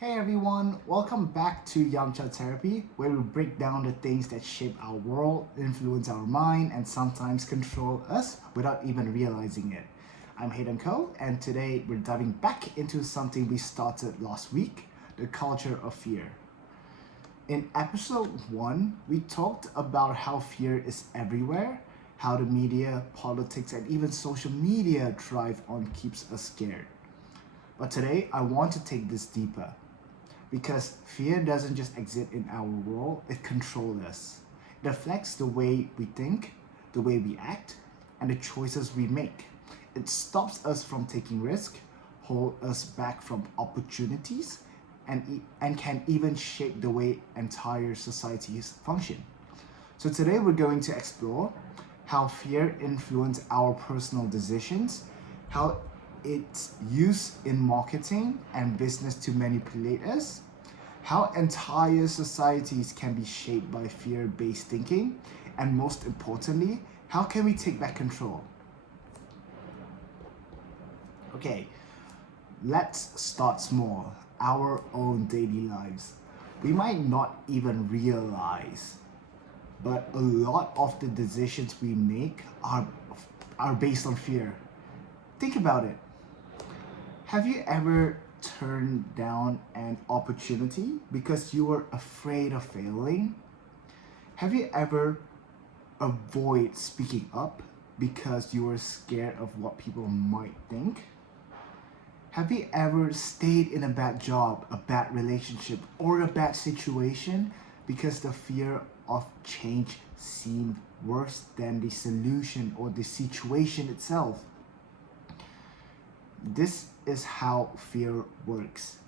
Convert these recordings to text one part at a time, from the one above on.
Hey everyone, welcome back to Yamcha Therapy, where we break down the things that shape our world, influence our mind, and sometimes control us without even realizing it. I'm Hayden Koh, and today we're diving back into something we started last week, the culture of fear. In episode 1, we talked about how fear is everywhere, how the media, politics, and even social media thrive on keeps us scared. But today, I want to take this deeper. Because fear doesn't just exist in our world, it controls us. It affects the way we think, the way we act, and the choices we make. It stops us from taking risks, holds us back from opportunities, and can even shape the way entire societies function. So today we're going to explore how fear influences our personal decisions, how it's used in marketing and business to manipulate us, how entire societies can be shaped by fear-based thinking, and most importantly, how can we take back control? Okay, let's start small, our own daily lives. We might not even realize, but a lot of the decisions we make are based on fear. Think about it. Have you ever turned down an opportunity because you were afraid of failing? Have you ever avoided speaking up because you were scared of what people might think? Have you ever stayed in a bad job, a bad relationship, or a bad situation because the fear of change seemed worse than the solution or the situation itself? This is how fear works.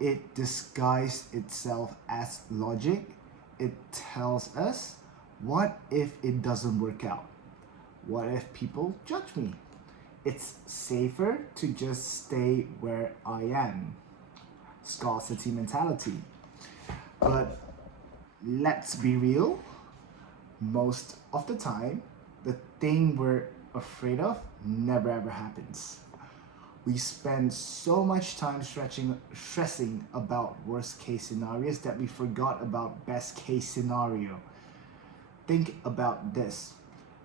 It disguises itself as logic. It tells us, what if it doesn't work out? What if people judge me? It's safer to just stay where I am. Scarcity mentality. But let's be real, most of the time, the thing we're afraid of never ever happens. We spend so much time stressing about worst case scenarios that we forgot about best case scenario. Think about this.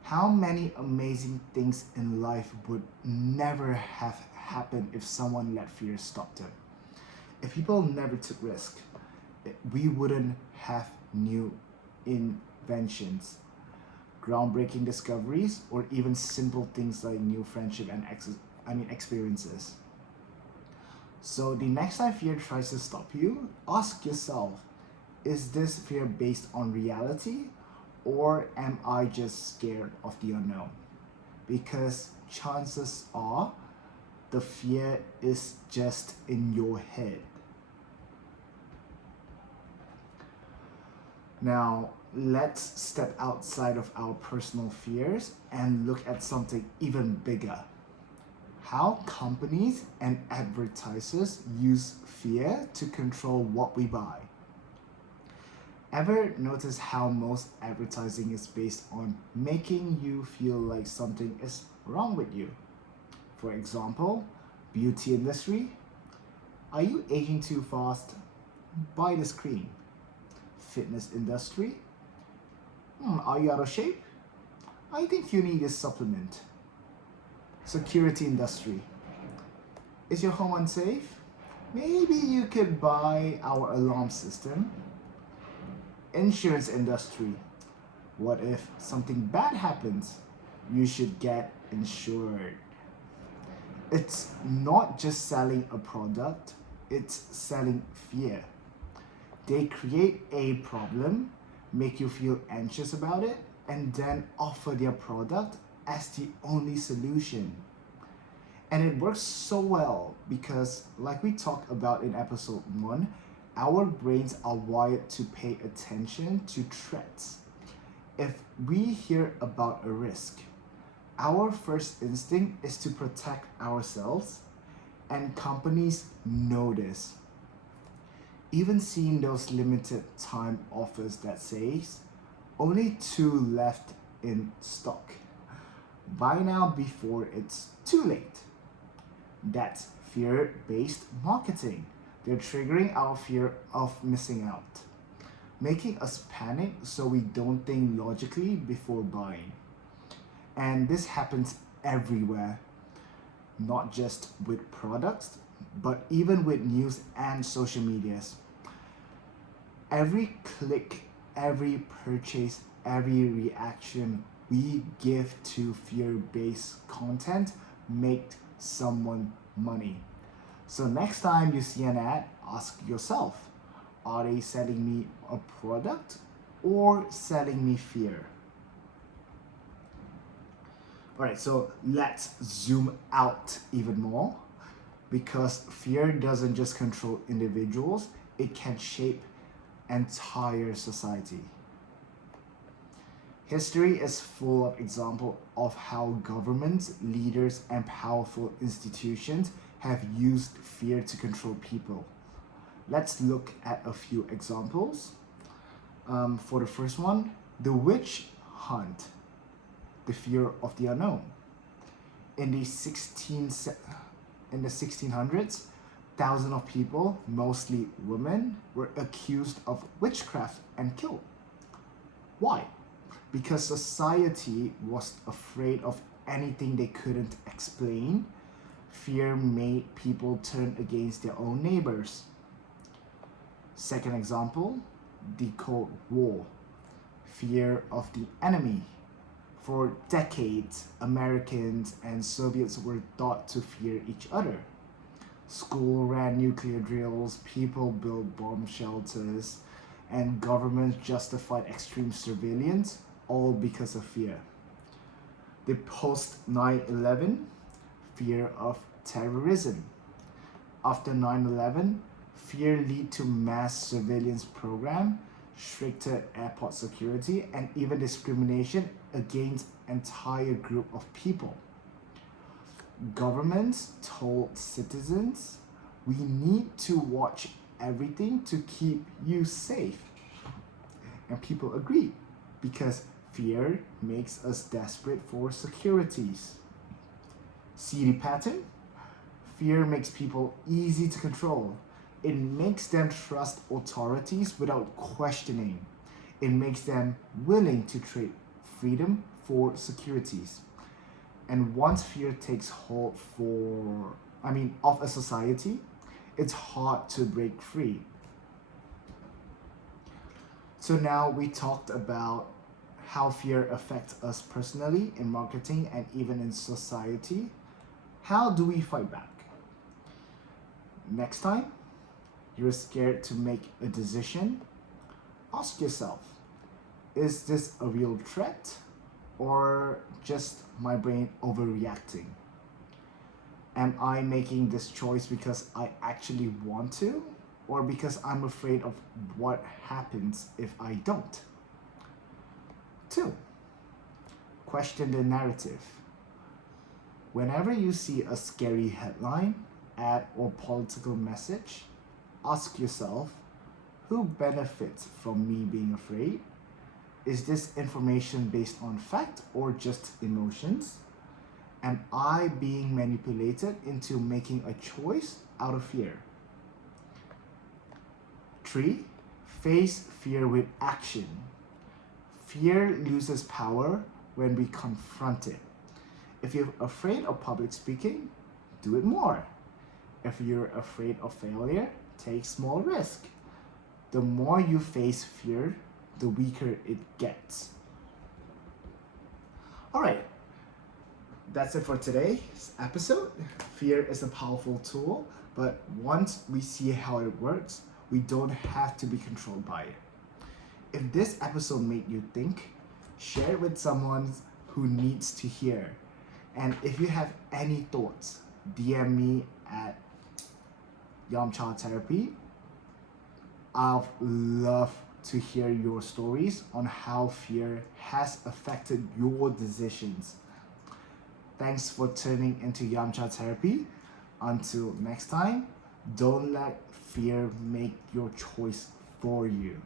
How many amazing things in life would never have happened if someone let fear stop them? If people never took risk, we wouldn't have new inventions, groundbreaking discoveries, or even simple things like new friendship and experiences. So the next time fear tries to stop you, ask yourself, is this fear based on reality, or am I just scared of the unknown? Because chances are the fear is just in your head. Now, let's step outside of our personal fears and look at something even bigger. How companies and advertisers use fear to control what we buy. Ever notice how most advertising is based on making you feel like something is wrong with you? For example, beauty industry. Are you aging too fast? Buy this cream. Fitness industry. Are you out of shape? I think you need this supplement. Security industry. Is your home unsafe? Maybe you could buy our alarm system. Insurance industry. What if something bad happens? You should get insured. It's not just selling a product, it's selling fear. They create a problem, make you feel anxious about it, and then offer their product as the only solution. And it works so well because, like we talked about in episode 1, our brains are wired to pay attention to threats. If we hear about a risk, our first instinct is to protect ourselves, and companies know this. Even seeing those limited time offers that says, only 2 left in stock. Buy now before it's too late. That's fear-based marketing. They're triggering our fear of missing out, making us panic so we don't think logically before buying. And this happens everywhere, not just with products, but even with news and social medias. Every click, every purchase, every reaction we give to fear-based content makes someone money. So next time you see an ad, ask yourself, are they selling me a product or selling me fear? Alright, so let's zoom out even more, because fear doesn't just control individuals, it can shape entire society. History is full of examples of how governments, leaders, and powerful institutions have used fear to control people. Let's look at a few examples. For the first one, the witch hunt, the fear of the unknown. In the 1600s, thousands of people, mostly women, were accused of witchcraft and killed. Why? Because society was afraid of anything they couldn't explain. Fear made people turn against their own neighbors. Second example, the Cold War, fear of the enemy. For decades, Americans and Soviets were thought to fear each other. School ran nuclear drills, people built bomb shelters, and governments justified extreme surveillance, all because of fear. The post 9/11 fear of terrorism. After 9/11, fear led to mass surveillance program, stricter airport security, and even discrimination against entire group of people. Governments told citizens, we need to watch everything to keep you safe. And people agreed, because fear makes us desperate for securities. See the pattern? Fear makes people easy to control. It makes them trust authorities without questioning. It makes them willing to trade freedom for securities. And once fear takes hold of a society, it's hard to break free. So now we talked about how fear affects us personally in marketing and even in society. How do we fight back? Next time you're scared to make a decision, ask yourself, is this a real threat or just my brain overreacting? Am I making this choice because I actually want to, or because I'm afraid of what happens if I don't? 2, question the narrative. Whenever you see a scary headline, ad, or political message, ask yourself, who benefits from me being afraid? Is this information based on fact or just emotions? Am I being manipulated into making a choice out of fear? 3, face fear with action. Fear loses power when we confront it. If you're afraid of public speaking, do it more. If you're afraid of failure, take small risk. The more you face fear, the weaker it gets. Alright, that's it for today's episode. Fear is a powerful tool, but once we see how it works, we don't have to be controlled by it. If this episode made you think, share it with someone who needs to hear. And if you have any thoughts, DM me at Yamcha Therapy. I'd love to hear your stories on how fear has affected your decisions. Thanks for tuning into Yamcha Therapy. Until next time, don't let fear make your choice for you.